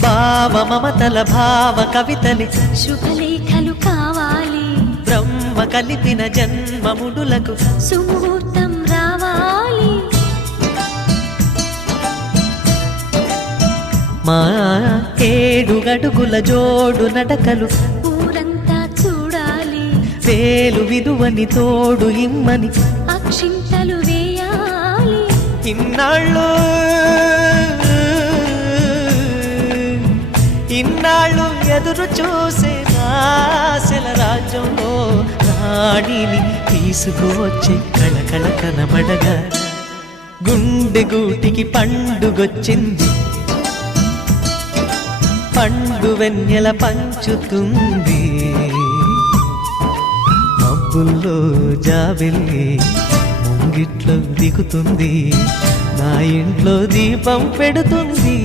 భావ మమతల భావ కవితలి శుభలేఖలు కావాలి, బ్రహ్మ కలిపిన జన్మముడులకు సుముహూర్తం రావాలి. మా 7 అడుగుల జోడు నడకలు ఊరంతా చూడాలి, వేలు విలువని తోడు ఇమ్మని అక్షింతలు వేయాలి. ఇన్నాళ్ళు ఎదురు చూసే ఆశల రాజ్యంలో రాణిని తీసుకువచ్చే కళకళ కనబడగా గుండె గూటికి పండుగొచ్చింది, పండు వెన్నెల పంచుతుంది. మబ్బుల్లో జాబిల్లి ముంగిట్లో దిగుతుంది, నా ఇంట్లో దీపం పెడుతుంది.